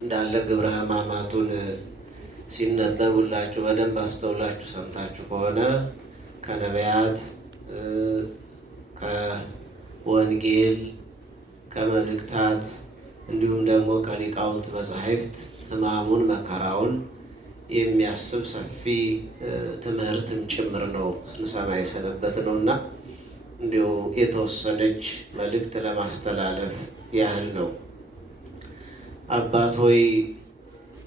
እንዳለ ግብረ ሕማማቱን ሲነበቡላችሁ በደንብ አስተውላችሁ ሰምታችሁ ከሆነ ከነቢያት ከወንጌል ከመልእክታት እንዲሁም ደግሞ ከሊቃውንት መጻሕፍት ሕማሙን መከራውን የሚያስብ ሰፊ ትምህርትም ጭምር ነው ስንሰማ የሰነበት ነውና እንዲሁ የተወሰነች መልእክት ለማስተላለፍ ያህል ነው። አባት ሆይ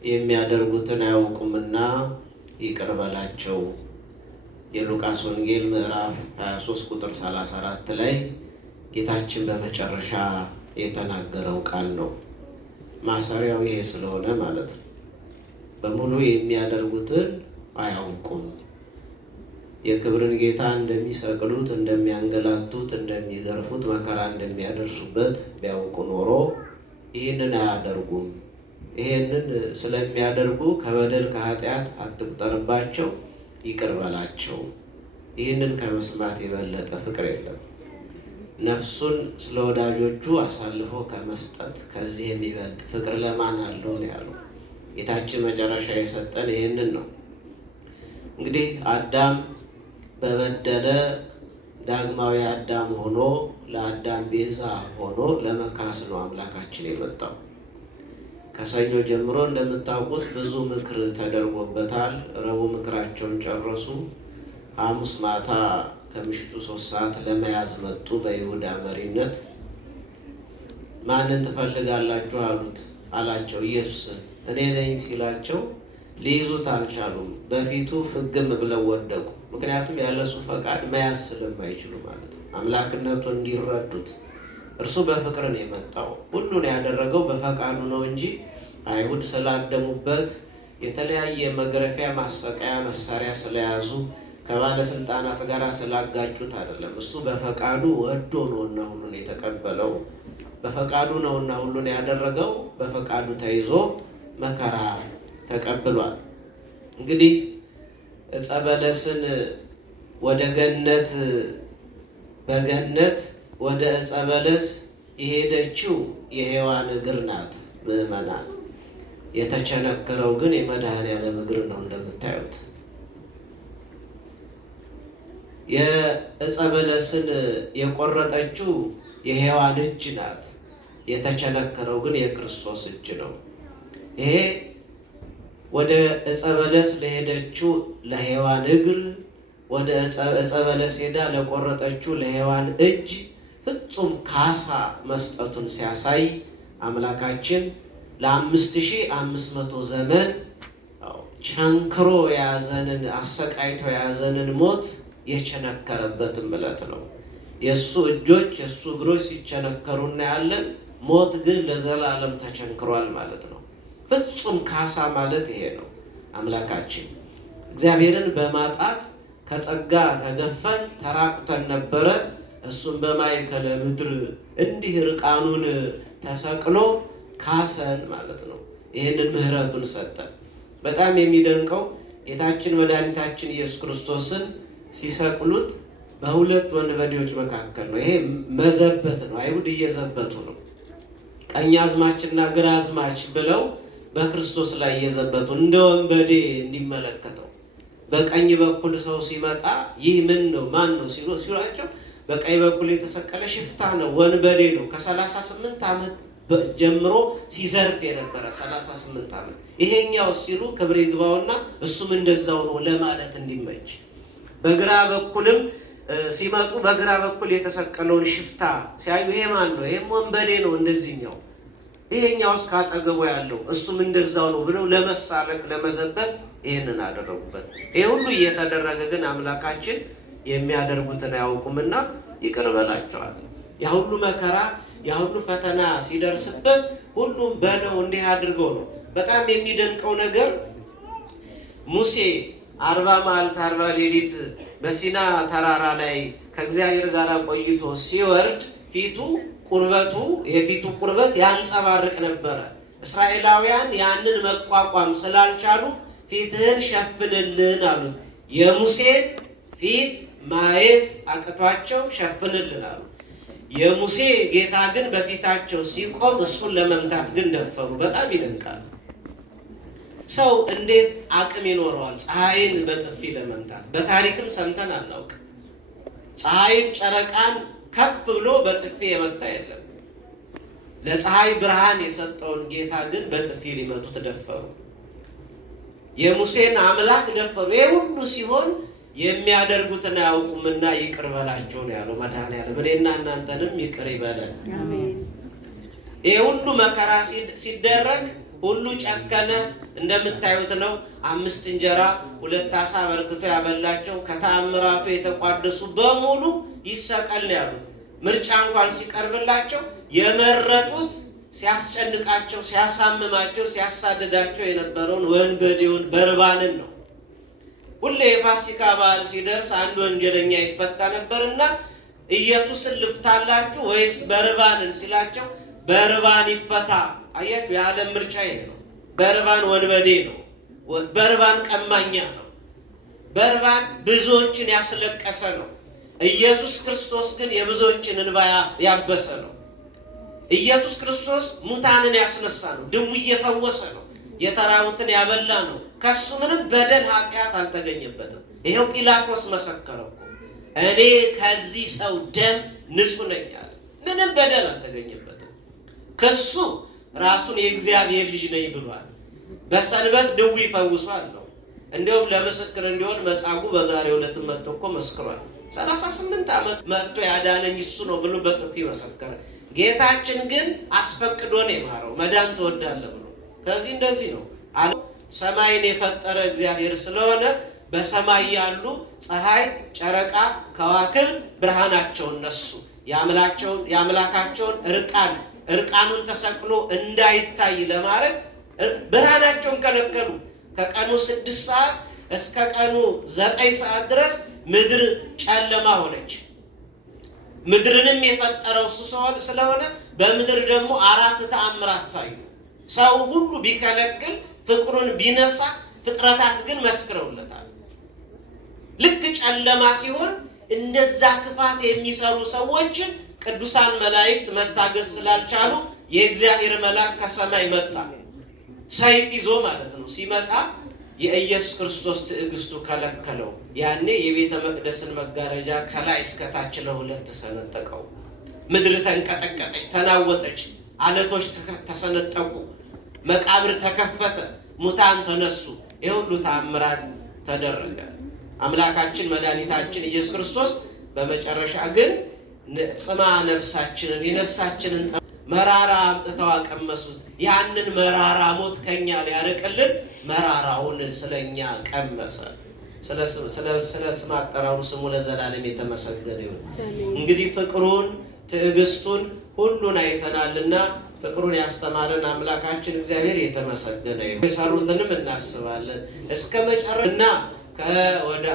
የሚያደርጉትን አያውቁምና ይቅር በላቸው። የሉቃስ ወንጌል ምዕራፍ 23 ቁጥር 34 ላይ ጌታችን በመጨረሻ የተናገረው ቃል ነው። ማሰሪያው ይሄ ስለሆነ ማለት ነው። በሙሉ የሚያደርጉትን አያውቁም። የክብርን ጌታ እንደሚሰቅሉት፣ እንደሚያንገላቱት፣ እንደሚገርፉት፣ መከራ እንደሚያደርሱበት ቢያውቁ ኖሮ ይህንን አያደርጉም። ይህንን ስለሚያደርጉ ከበደል ከኃጢአት አትቁጠርባቸው፣ ይቅር በላቸው። ይህንን ከመስማት የበለጠ ፍቅር የለም። ነፍሱን ስለ ወዳጆቹ አሳልፎ ከመስጠት ከዚህ የሚበልጥ ፍቅር ለማን አለው ነው ያለው። ጌታችን መጨረሻ የሰጠን ይህንን ነው። እንግዲህ አዳም በበደለ ዳግማዊ አዳም ሆኖ ለአዳም ቤዛ ሆኖ ለመካስ ነው አምላካችን የመጣው። ከሰኞ ጀምሮ እንደምታውቁት ብዙ ምክር ተደርጎበታል። ረቡዕ ምክራቸውን ጨረሱ። ሐሙስ ማታ ከምሽቱ 3 ሰዓት ለመያዝ መጡ በይሁዳ መሪነት። ማንን ትፈልጋላችሁ አላቸው። ኢየሱስን። እኔ ነኝ ሲላቸው ሊይዙት አልቻሉም። በፊቱ ፍግም ብለው ወደቁ። ምክንያቱም ያለሱ ፈቃድ መያዝ ስለማይችሉ ማለት ነው። አምላክነቱን እንዲረዱት እርሱ በፍቅር ነው የመጣው። ሁሉን ያደረገው በፈቃዱ ነው እንጂ አይሁድ ስላደሙበት የተለያየ መግረፊያ ማሰቃያ መሳሪያ ስለያዙ ከባለስልጣናት ጋር ስላጋጩት አይደለም። እሱ በፈቃዱ ወዶ ነውና ሁሉን የተቀበለው፣ በፈቃዱ ነውና ሁሉን ያደረገው። በፈቃዱ ተይዞ መከራ ተቀብሏል። እንግዲህ ዕፀ በለስን ወደ ገነት በገነት ወደ ዕፀ በለስ የሄደችው የሔዋን እግር ናት። ምዕመናን፣ የተቸነከረው ግን የመድኃኔዓለም እግር ነው። እንደምታዩት የዕፀ በለስን የቆረጠችው የሔዋን እጅ ናት። የተቸነከረው ግን የክርስቶስ እጅ ነው። ይሄ ወደ ዕፀ በለስ ለሄደችው ለሔዋን እግር፣ ወደ ዕፀ በለስ ሄዳ ለቆረጠችው ለሔዋን እጅ ፍጹም ካሳ መስጠቱን ሲያሳይ አምላካችን ለ5500 ዘመን ቸንክሮ የያዘንን አሰቃይቶ የያዘንን ሞት የቸነከረበትም ዕለት ነው። የእሱ እጆች የእሱ እግሮች ሲቸነከሩ እናያለን። ሞት ግን ለዘላለም ተቸንክሯል ማለት ነው። ፍጹም ካሳ ማለት ይሄ ነው። አምላካችን እግዚአብሔርን በማጣት ከጸጋ ተገፈን ተራቁተን ነበረ። እሱም በማእከለ ምድር እንዲህ ርቃኑን ተሰቅሎ ካሰን ማለት ነው። ይህንን ምሕረቱን ሰጠን። በጣም የሚደንቀው ጌታችን መድኃኒታችን ኢየሱስ ክርስቶስን ሲሰቅሉት በሁለት ወንበዴዎች መካከል ነው። ይሄ መዘበት ነው። አይሁድ እየዘበቱ ነው። ቀኛዝማችና ግራዝማች ብለው በክርስቶስ ላይ እየዘበቱ እንደ ወንበዴ እንዲመለከተው። በቀኝ በኩል ሰው ሲመጣ ይህ ምን ነው ማን ነው ሲሏቸው በቀኝ በኩል የተሰቀለ ሽፍታ ነው፣ ወንበዴ ነው። ከ38 ዓመት ጀምሮ ሲዘርፍ የነበረ 38 ዓመት። ይሄኛው ሲሉ ክብር ይግባውና እሱም እንደዛው ነው ለማለት እንዲመች። በግራ በኩልም ሲመጡ በግራ በኩል የተሰቀለውን ሽፍታ ሲያዩ ይሄ ማን ነው? ይሄም ወንበዴ ነው እንደዚህኛው። ይሄኛውስ ካጠገቡ ያለው እሱም እንደዛው ነው ብለው ለመሳለቅ ለመዘበት ይህንን አደረጉበት። ይህ ሁሉ እየተደረገ ግን አምላካችን የሚያደርጉትን አያውቁምና ይቅር በላቸዋል። ያ ሁሉ መከራ ያ ሁሉ ፈተና ሲደርስበት ሁሉም በለው እንዲህ አድርገው ነው። በጣም የሚደንቀው ነገር ሙሴ 40 መዓልት 40 ሌሊት በሲና ተራራ ላይ ከእግዚአብሔር ጋር ቆይቶ ሲወርድ ፊቱ ቁርበቱ የፊቱ ቁርበት ያንጸባርቅ ነበረ። እስራኤላውያን ያንን መቋቋም ስላልቻሉ ፊትህን ሸፍንልን አሉት። የሙሴን ፊት ማየት አቅቷቸው ሸፍንልን አሉት። የሙሴ ጌታ ግን በፊታቸው ሲቆም እሱን ለመምታት ግን ደፈሩ። በጣም ይደንቃል። ሰው እንዴት አቅም ይኖረዋል ፀሐይን በጥፊ ለመምታት? በታሪክም ሰምተን አናውቅ። ፀሐይን ጨረቃን ከፍ ብሎ በጥፊ የመታ የለም። ለፀሐይ ብርሃን የሰጠውን ጌታ ግን በጥፊ ሊመቱት ደፈሩ። የሙሴን አምላክ ደፈሩ። ይሄ ሁሉ ሲሆን የሚያደርጉትን አያውቁምና ይቅር በላቸው ነው ያለው መድኃኔዓለም። እኔና እናንተንም ይቅር ይበለን። ይሄ ሁሉ መከራ ሲደረግ ሁሉ ጨከነ። እንደምታዩት ነው። 5 እንጀራ 2 ዓሣ በርክቶ ያበላቸው ከተአምራቱ የተቋደሱ በሙሉ ይሰቀል ነው ያሉት። ምርጫ እንኳን ሲቀርብላቸው የመረጡት ሲያስጨንቃቸው፣ ሲያሳምማቸው፣ ሲያሳድዳቸው የነበረውን ወንበዴውን በርባንን ነው። ሁሌ የፋሲካ በዓል ሲደርስ አንድ ወንጀለኛ ይፈታ ነበርና ኢየሱስን ልፍታላችሁ ወይስ በርባንን ሲላቸው በርባን ይፈታ። አያችሁ፣ የዓለም ምርጫ ይሄ ነው። በርባን ወንበዴ ነው። በርባን ቀማኛ ነው። በርባን ብዙዎችን ያስለቀሰ ነው። ኢየሱስ ክርስቶስ ግን የብዙዎችን እንባ ያበሰ ነው። ኢየሱስ ክርስቶስ ሙታንን ያስነሳ ነው። ድውይ የፈወሰ ነው። የተራቡትን ያበላ ነው። ከሱ ምንም በደል ኃጢአት አልተገኘበትም። ይሄው ጲላጦስ መሰከረው እኮ እኔ ከዚህ ሰው ደም ንጹህ ነኝ አለ። ምንም በደል አልተገኘበትም። ከሱ ራሱን የእግዚአብሔር ልጅ ነኝ ብሏል። በሰንበት ድውይ ፈውሷል ነው። እንዲያውም ለምስክር እንዲሆን መጻጉዕ በዛሬው ዕለት መጥቶ እኮ መስክሯል። 38 ዓመት መጥቶ ያዳነኝ እሱ ነው ብሎ በጥፊ መሰከረ። ጌታችን ግን አስፈቅዶ ነው የማረው። መዳን ትወዳለህ ብሎ ከዚህ እንደዚህ ነው አለ። ሰማይን የፈጠረ እግዚአብሔር ስለሆነ በሰማይ ያሉ ፀሐይ፣ ጨረቃ፣ ከዋክብት ብርሃናቸውን ነሱ። የአምላካቸውን እርቃኑን ተሰቅሎ እንዳይታይ ለማድረግ ብርሃናቸውን ከለከሉ። ከቀኑ 6 ሰዓት እስከ ቀኑ 9 ሰዓት ድረስ ምድር ጨለማ ሆነች። ምድርንም የፈጠረው እሱ ስለሆነ በምድር ደግሞ 4 ተአምራት ታዩ። ሰው ሁሉ ቢከለክል ፍቅሩን ቢነሳ ፍጥረታት ግን መስክረውለታል። ልክ ጨለማ ሲሆን እንደዛ ክፋት የሚሰሩ ሰዎችን ቅዱሳን መላእክት መታገስ ስላልቻሉ የእግዚአብሔር መልአክ ከሰማይ መጣ፣ ሰይፍ ይዞ ማለት ነው። ሲመጣ የኢየሱስ ክርስቶስ ትዕግስቱ ከለከለው። ያኔ የቤተ መቅደስን መጋረጃ ከላይ እስከታች ለሁለት ተሰነጠቀው። ምድር ተንቀጠቀጠች፣ ተናወጠች፣ አለቶች ተሰነጠቁ፣ መቃብር ተከፈተ፣ ሙታን ተነሱ። የሁሉ ተአምራት ተደረገ። አምላካችን መድኃኒታችን ኢየሱስ ክርስቶስ በመጨረሻ ግን ጽማ ነፍሳችንን የነፍሳችንን መራራ አምጥተው አቀመሱት። ያንን መራራ ሞት ከኛ ሊያርቅልን መራራውን ስለኛ ቀመሰ። ስለ ስም አጠራሩ ስሙ ለዘላለም የተመሰገነ ይሁን። እንግዲህ ፍቅሩን ትዕግስቱን ሁሉን አይተናልና ፍቅሩን ያስተማረን አምላካችን እግዚአብሔር የተመሰገነ ይሁን። የሰሩትንም እናስባለን እስከ መጨረሻና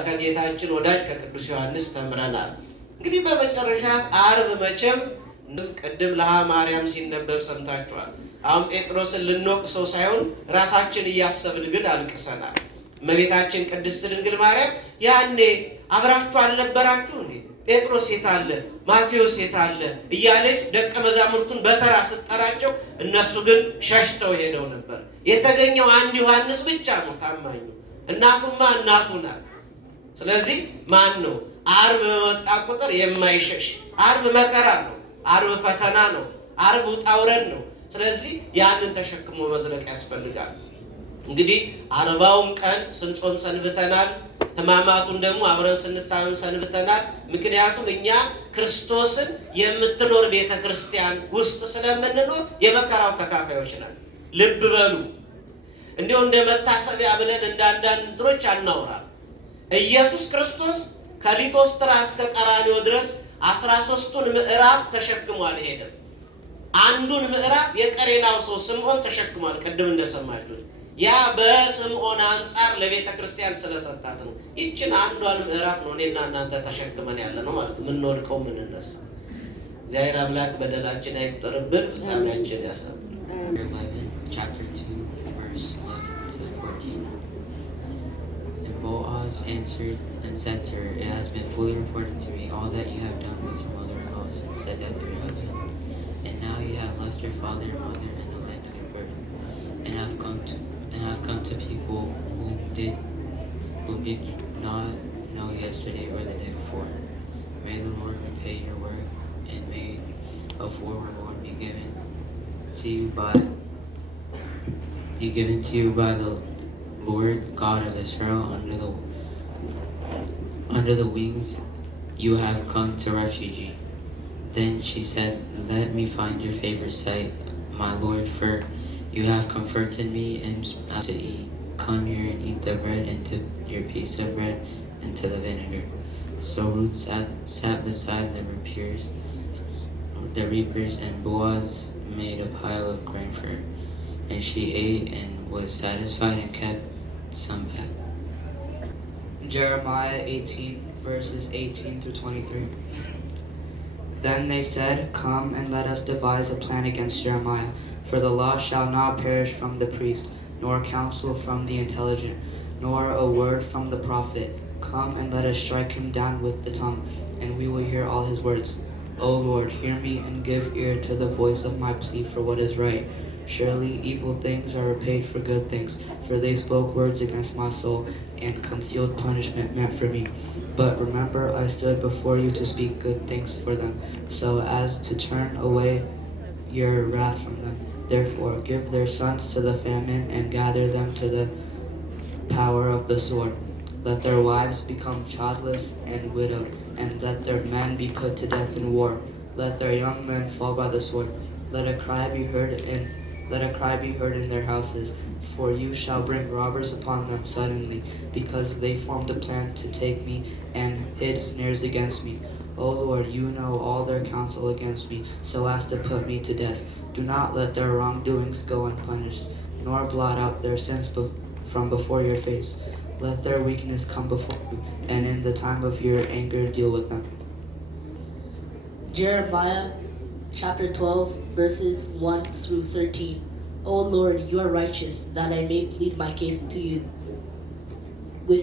ከጌታችን ወዳጅ ከቅዱስ ዮሐንስ ተምረናል። እንግዲህ በመጨረሻ ዓርብ መቼም ቅድም ለሃ ማርያም ሲነበብ ሰምታችኋል። አሁን ጴጥሮስን ልንወቅሰው ሳይሆን ራሳችን እያሰብን ግን አልቅሰናል። እመቤታችን ቅድስት ድንግል ማርያም ያኔ አብራችሁ አልነበራችሁ እንዴ? ጴጥሮስ የት አለ? ማቴዎስ የት አለ? እያለች ደቀ መዛሙርቱን በተራ ስትጠራቸው እነሱ ግን ሸሽተው ሄደው ነበር። የተገኘው አንድ ዮሐንስ ብቻ ነው ታማኙ። እናቱማ እናቱ ናት። ስለዚህ ማን ነው ዓርብ በመጣ ቁጥር የማይሸሽ? ዓርብ መከራ ነው። ዓርብ ፈተና ነው። ዓርብ ውጣ ውረድ ነው። ስለዚህ ያንን ተሸክሞ መዝለቅ ያስፈልጋል። እንግዲህ 40ውን ቀን ስንጾም ሰንብተናል። ሕማማቱን ደግሞ አብረን ስንታመም ሰንብተናል። ምክንያቱም እኛ ክርስቶስን የምትኖር ቤተ ክርስቲያን ውስጥ ስለምንኖር የመከራው ተካፋዮች ነን። ልብ በሉ። እንዲሁ እንደ መታሰቢያ ብለን እንደ አንዳንድ ድሮች አናውራ። ኢየሱስ ክርስቶስ ከሊቶስትራ እስከ ቀራንዮ ድረስ 13ቱን ምዕራፍ ተሸክሟል። ሄደም አንዱን ምዕራፍ የቀሬናው ሰው ስምዖን ተሸክሟል። ቅድም እንደሰማችሁት ያ በስምዖን አንጻር ለቤተ ክርስቲያን ስለሰጣት ነው። ይችን አንዷን ምዕራፍ ነው እኔና እናንተ ተሸክመን ያለ ነው ማለት የምንወድቀው የምንነሳ። እግዚአብሔር አምላክ በደላችን አይቁጠርብን፣ ፍጻሜያችን ያሳምር። Boaz answered and said to her, "It has been fully reported to me all that you have done with your mother-in-law since the death of your husband. And now you have left your father and mother in the land of your birth, and have come to people who did not know yesterday or the day before. May the Lord repay your work, and may a full reward be given to you by the Lord God of Israel under the wings you have come to refuge. Then she said, "Let me find your favorite sight, my Lord, for you have comforted me and to eat. Come here and eat the bread and dip your piece of bread into the vinegar." So Ruth sat beside the reapers, and Boaz made a pile of grain for her. And she ate and was satisfied and kept some back. Jeremiah 18, verses 18 through 23. Then they said, "Come and let us devise a plan against Jeremiah, for the law shall not perish from the priest, nor counsel from the intelligent, nor a word from the prophet. Come and let us strike him down with the tongue, and we will hear all his words. O Lord, hear me and give ear to the voice of my plea for what is right. Surely evil things are repaid for good things, for they spoke words against my soul, and concealed punishment meant for me. But remember, I stood before you to speak good things for them, so as to turn away your wrath from them. Therefore, give their sons to the famine, and gather them to the power of the sword. Let their wives become childless and widowed, and let their men be put to death in war. Let their young men fall by the sword. Let a cry be heard in their houses, for you shall bring robbers upon them suddenly, because they formed a plan to take me and hid snares against me. O Lord, you know all their counsel against me, so as to put me to death. Do not let their wrongdoings go unpunished, nor blot out their sins from before your face. Let their weakness come before you, and in the time of your anger deal with them. Jeremiah chapter 12, verses 1 through 13. O Lord, you are righteous, that I may plead my case with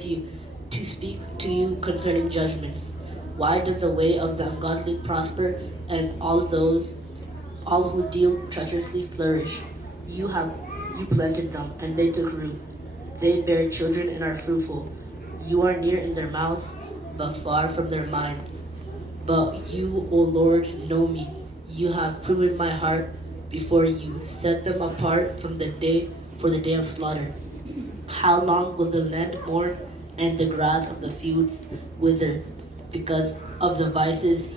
you, to speak to you concerning judgments. Why does the way of the ungodly prosper, and all who deal treacherously flourish? You planted them, and they took root. They bear children and are fruitful. You are near in their mouths, but far from their mind. But you, O Lord, know me. You have proven my heart before you. Set them apart for the day of slaughter. How long will the land mourn and the grass of the fields wither because of the vices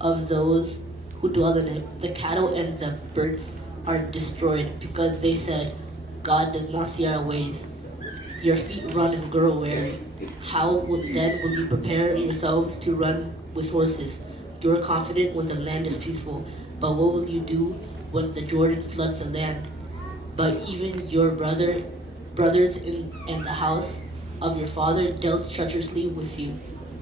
of those who dwell in it? The cattle and the birds are destroyed because they said, God does not see our ways. Your feet run and grow weary. Then will you prepare yourselves to run with horses? You are confident when the land is peaceful, but what will you do when the Jordan floods the land? But even your brothers in the house of your father dealt treacherously with you.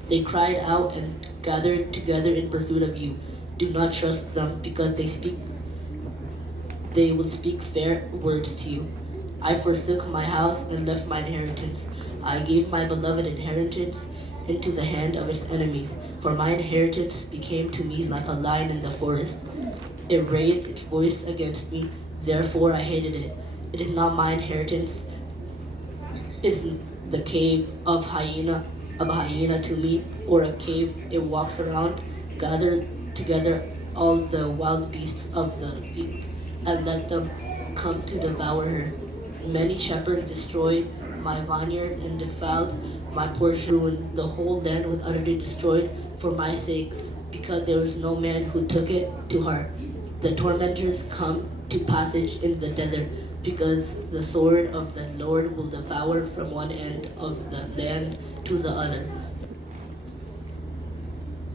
They cried out and gathered together in pursuit of you. Do not trust them, because they will speak fair words to you. I forsook my house and left my inheritance. I gave my beloved inheritance into the hand of its enemies, for my inheritance became to me like a lion in the forest. It raised its voice against me, therefore I hated it. It is not my inheritance, is the cave of a hyena to me, or a cave it walks around. Gather together all the wild beasts of the field, and let them come to devour her. Many shepherds destroyed my vineyard and defiled my portion. Ruined the whole land was utterly destroyed for my sake, because there was no man who took it to heart. The tormentors come to passage in the desert, because the sword of the Lord will devour from one end of the land to the other.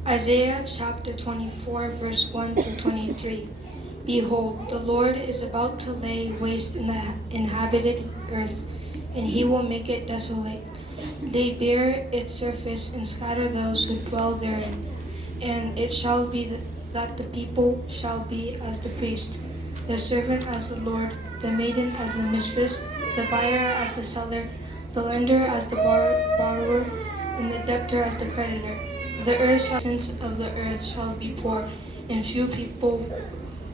Isaiah chapter 24, verse 1 through 23. Behold, the Lord is about to lay waste in the inhabited earth, and he will make it desolate, lay bare its surface, and scatter those who dwell therein. And it shall be that the people shall be as the priest, the servant as the Lord, the maiden as the mistress, the buyer as the seller, the lender as the borrower, and the debtor as the creditor. The earth of the earth shall be poor, and few people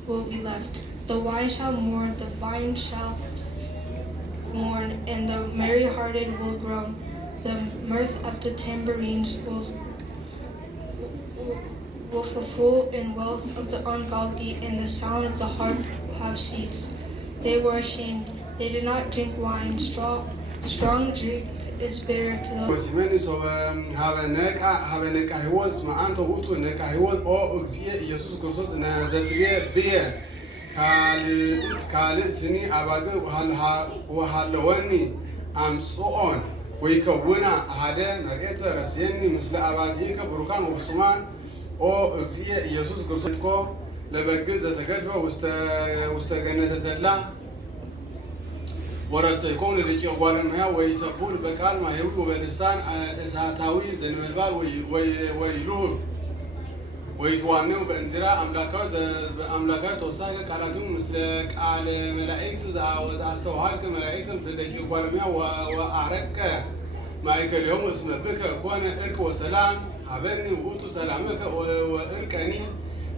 will be left. The wine shall mourn, the vine shall mourn, and the merry-hearted will groan. The mirth of the tambourines will fulfill in wealth of the ungodly, and the sound of the harp have ceased. They were ashamed. They did not drink wine. Strong drink is bitter to those. وسيماني سو هابنك هيوز مع أنت وقتو إنك هيوز أو أجزية يسوع كريستوس نازتيه بيه كالتني أبغى وهالوني أم صون ويكونا هذا مرئت رسيني مثل أبغى كبركان وبسمان أو أجزية يسوع كريستوس كو لبجز تكذب واستجنت تدلا ورسيكون اللي يقولون ما ويسبون بكال ما يقول وبلسان إسهاتاوي زنمبال ويلوب ويتوانوا بانزراء أملاكات وساق كاراتون مثلك على ملائكة وأستوهاك ملائكة مثلك يقولون ما وأعرك ما يكلم اسم بك كون إرك وسلام حبني وقوت سلامك وإركني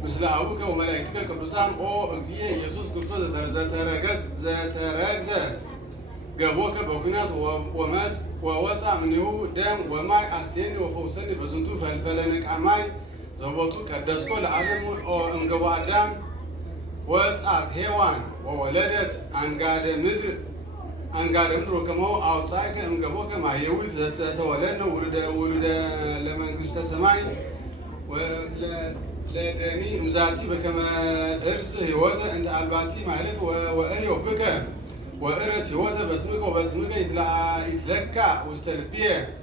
مثل أبوك وملائكتك كبرسان أو أجزية يسوع كريستوس زترجز جابوك بكنات وماس ووسع منه دم وماء أستيني وفوسني بزنتو فلنك عماي زبطو كدسكو العالم أو إنجبوا الدم وسعت هيوان وولدت أنقاد مدر كما هو أوصاك إنجبوك ما يوز تولدنا ولد لما نقصت سماي لأني مزاتي بكما إرس هوذا أنت ألباتي مالت وأيو بك وإرس هوذا بسمك وبسمك يتلكى واستلبيه